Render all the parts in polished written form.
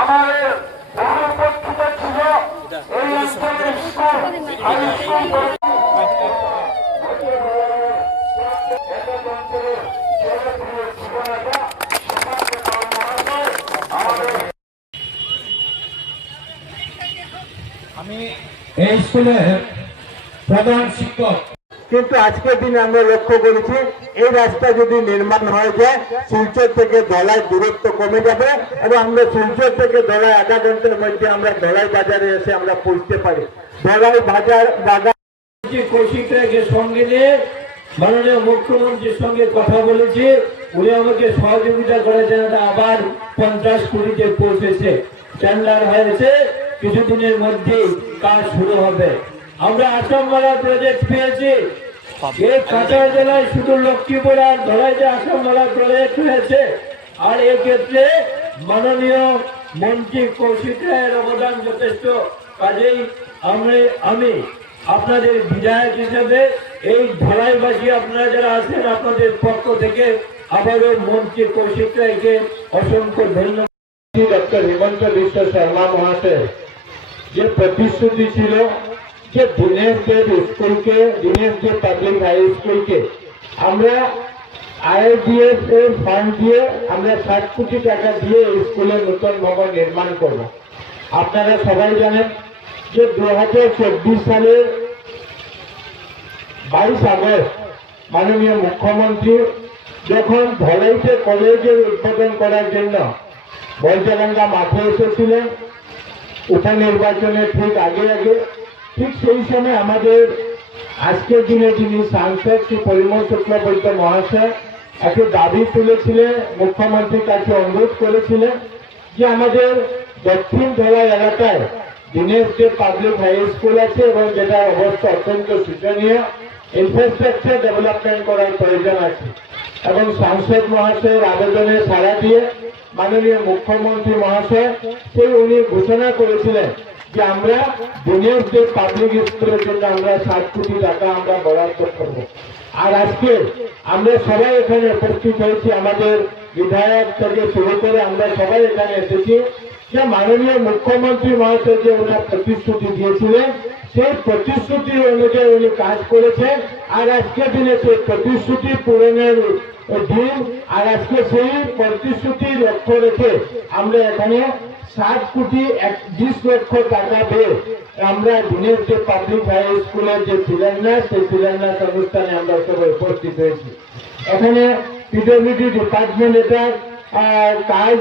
আমাদের বহুপক্ষিত ছিল এই অঞ্চলের আমি এই স্কুলের প্রধান শিক্ষক। কিন্তু আজকের দিনে আমরা লক্ষ্য করেছি এই রাস্তা যদি নির্মাণ হয়ে যায় শিলচর থেকে ধলাই দূরত্ব কমে যাবে এবং আমরা শিলচর থেকে ধলাই আধা ঘন্টার মধ্যে আমরা ধলাই বাজারে এসে আমরা পৌঁছতে পারি। ধলাই বাজার কৌশিক রায়কে সঙ্গে নিয়ে মাননীয় মুখ্যমন্ত্রীর সঙ্গে কথা বলেছি, উনি আমাকে সহযোগিতা করেছেন। আবার 50 কোটিতে পৌঁছেছে, টেন্ডার হয়েছে, কিছুদিনের মধ্যেই কাজ শুরু হবে। আমরা আসামমালা প্রজেক্ট পেয়েছি, এই কাছাড় জেলায় শুধু লক্ষ্মীপুর আর ধলাই যে আসামমালা প্রজেক্ট হয়েছে। আর এক্ষেত্রে মাননীয় মন্ত্রী কৌশিক রায়ের অবদান যথেষ্ট। কাজেই আমি আপনাদের বিধায়ক হিসেবে এই ধলাইবাসী আপনারা যারা আছেন আপনাদের পক্ষ থেকে আবারও মন্ত্রী কৌশিক রায়কে অসংখ্য ধন্যবাদ। ডক্টর হিমন্ত বিশ্ব শর্মা মহাশয় যে প্রতিশ্রুতি ছিল যে দীনেশ দেব স্কুলকে, দীনেশ দেব পাবলিক হাই স্কুলকে আমরা আইডিএফ এর ফান্ড দিয়ে আমরা 60 কোটি টাকা দিয়ে স্কুলের নতুন ভবন নির্মাণ করব। আপনারা সবাই জানেন যে 2024 সালের 22 আগস্ট মাননীয় মুখ্যমন্ত্রী যখন ধলাইতে কলেজের উদ্বোধন করার জন্য বলজালাঙ্গা মাঠে এসেছিলেন উপনির্বাচনের ঠিক আগে ঠিক সেই সময় আমাদের আজকের দিনে যিনি সাংসদ শ্রী পরিমল শুক্লবৈদ্য মহাশয় একটা দাবি তুলেছিলেন, মুখ্যমন্ত্রীর কাছে অনুরোধ করেছিলেন যে আমাদের দক্ষিণ ধলাই এলাকায় দীনেশ দেব পাবলিক হাই স্কুল আছে এবং যেটার অবস্থা অত্যন্ত শোচনীয়, ইনফ্রাস্ট্রাকচার ডেভেলপমেন্ট করার প্রয়োজন আছে। এবং সাংসদ মহাশয়ের আবেদনে সাড়া দিয়ে মাননীয় মুখ্যমন্ত্রী মহাশয় উনি ঘোষণা করেছিলেন যে আমরা দীনেশ দেব পাবলিক স্কুলের জন্য আমরা 60 কোটি টাকা আমরা বরাদ্দ করব। আর আজকে আমরা সবাই এখানে উপস্থিত হয়েছি, আমাদের বিধায়ক থেকে শুরু করে আমরা সবাই এখানে এসেছি যে মাননীয় মুখ্যমন্ত্রী মহাশয় যে ওনার প্রতিশ্রুতি দিয়েছিলেন সেই প্রতিশ্রুতি অনুযায়ী উনি কাজ করেছেন। আর আজকের দিনে সেই প্রতিশ্রুতি পূরণের দিন। আর আজকে সেই প্রতিশ্রুতি লক্ষ্য রেখে আমরা এখানে 60 কোটি 20 লক্ষ টাকা দিয়ে আমরা দীনেশ দেব পাবলিক হাই স্কুলের যে শিলান্যাস, সেই শিলান্যাস অনুষ্ঠানে আমরা সবাই উপস্থিত হয়েছি। এখানে পিডব্লিউডি ডিপার্টমেন্ট এটার কাজ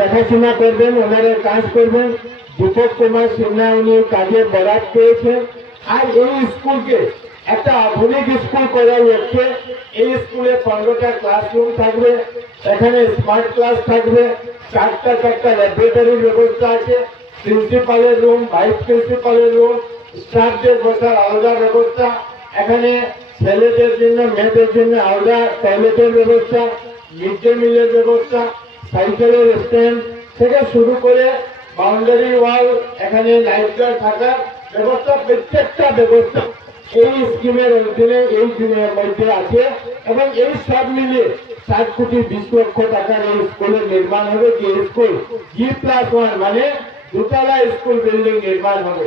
দেখাশোনা করবেন, ওনারা কাজ করবেন। দীপক কুমার সিনহা উনি কাজের বরাদ পেয়েছেন। আর এই স্কুলকে একটা আধুনিক স্কুল করার লক্ষ্যে এই স্কুলে 15টা ক্লাসরুম থাকবে, এখানে স্মার্ট ক্লাস থাকবে, 4টা ল্যাবরেটরির ব্যবস্থা আছে, প্রিন্সিপালের রুম, ভাইস প্রিন্সিপালের রুম, স্টাফদের বসার আলাদা ব্যবস্থা, এখানে ছেলেদের জন্য মেয়েদের জন্য আলাদা টয়লেটের ব্যবস্থা, মিড ডে মিলের ব্যবস্থা, সাইকেলের স্ট্যান্ড থেকে শুরু করে বাউন্ডারি ওয়াল, এখানে লাইট গার্ড থাকার ব্যবস্থা, প্রত্যেকটা ব্যবস্থা এই স্কিমের অধীনে এই দিনের মধ্যে আছে। এবং এই সব মিলিয়ে 60 কোটি 20 লক্ষ টাকার এই স্কুলের নির্মাণ হবে। যে স্কুল G+1 মানে দুতলা স্কুল বিল্ডিং নির্মাণ হবে।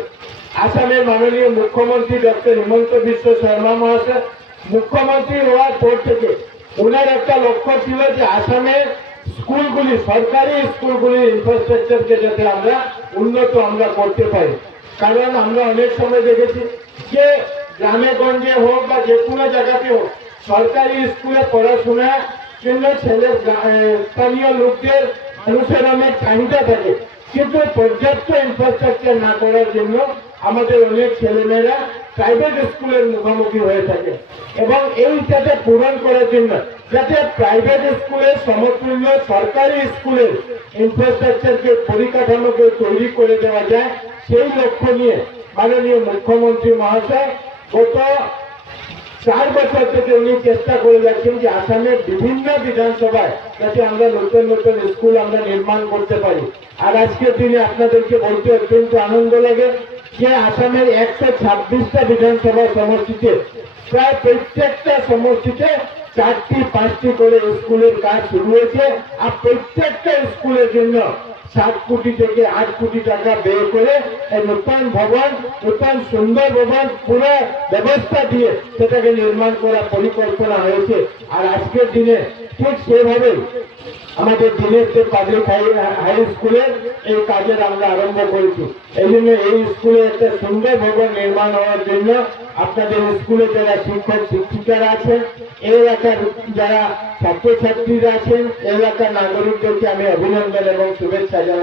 আসামের মাননীয় মুখ্যমন্ত্রী ডক্টর হিমন্ত বিশ্ব শর্মা মহাশয় মুখ্যমন্ত্রী হওয়ার পর থেকে ওনার একটা লক্ষ্য ছিল যে আসামের স্কুলগুলি, সরকারি স্কুলগুলির ইনফ্রাস্ট্রাকচারকে যাতে আমরা উন্নত আমরা করতে পারি। কারণ আমরা অনেক সময় দেখেছি যে গ্রামে গঞ্জে হোক বা যে কোনো জায়গাতে হোক সরকারি স্কুলে পড়াশোনার জন্য স্থানীয় লোকদের মানুষের অনেক চাহিদা থাকে, কিন্তু পর্যাপ্ত ইনফ্রাস্ট্রাকচার না করার জন্য আমাদের অনেক ছেলেমেয়েরা প্রাইভেট স্কুলের মুখোমুখি হয়ে থাকে। এবং এইটাকে পূরণ করার জন্য যাতে প্রাইভেট স্কুলের সমতুল্য সরকারি স্কুলের ইনফ্রাস্ট্রাকচারকে, পরিকাঠামোকে তৈরি করে দেওয়া যায়, সেই লক্ষ্য নিয়ে মাননীয় মুখ্যমন্ত্রী মহাশয় গত 4 বছর থেকে উনি চেষ্টা করে যাচ্ছেন যে আসামের বিভিন্ন বিধানসভায় যাতে আমরা নতুন নতুন স্কুল আমরা নির্মাণ করতে পারি। আর আজকের দিনে আপনাদেরকে বলতে অত্যন্ত আনন্দ লাগে যে আসামের 126টা বিধানসভা সমষ্টিতে প্রায় প্রত্যেকটা সমষ্টিতে 4টি 5টি করে স্কুলের কাজ শুরু হয়েছে। আর প্রত্যেকটা স্কুলের জন্য 7 কোটি থেকে 8 কোটি টাকা ব্যয় করে এই নতুন ভবন, নতুন সুন্দর ভবন পুরো ব্যবস্থা দিয়ে সেটাকে নির্মাণ করার পরিকল্পনা হয়েছে। আর আজকের দিনে ঠিক সেভাবে আমাদের দিনের যে পাবলিক হাই স্কুলের এই কাজের আমরা আরম্ভ করেছি। এই জন্য এই স্কুলে একটা সুন্দর ভবন নির্মাণ হওয়ার জন্য আপনাদের স্কুলে যারা শিক্ষক শিক্ষিকারা আছেন, এই এলাকার যারা ছাত্রছাত্রীরা আছেন, এলাকার নাগরিকদেরকে আমি অভিনন্দন এবং শুভেচ্ছা জানাই।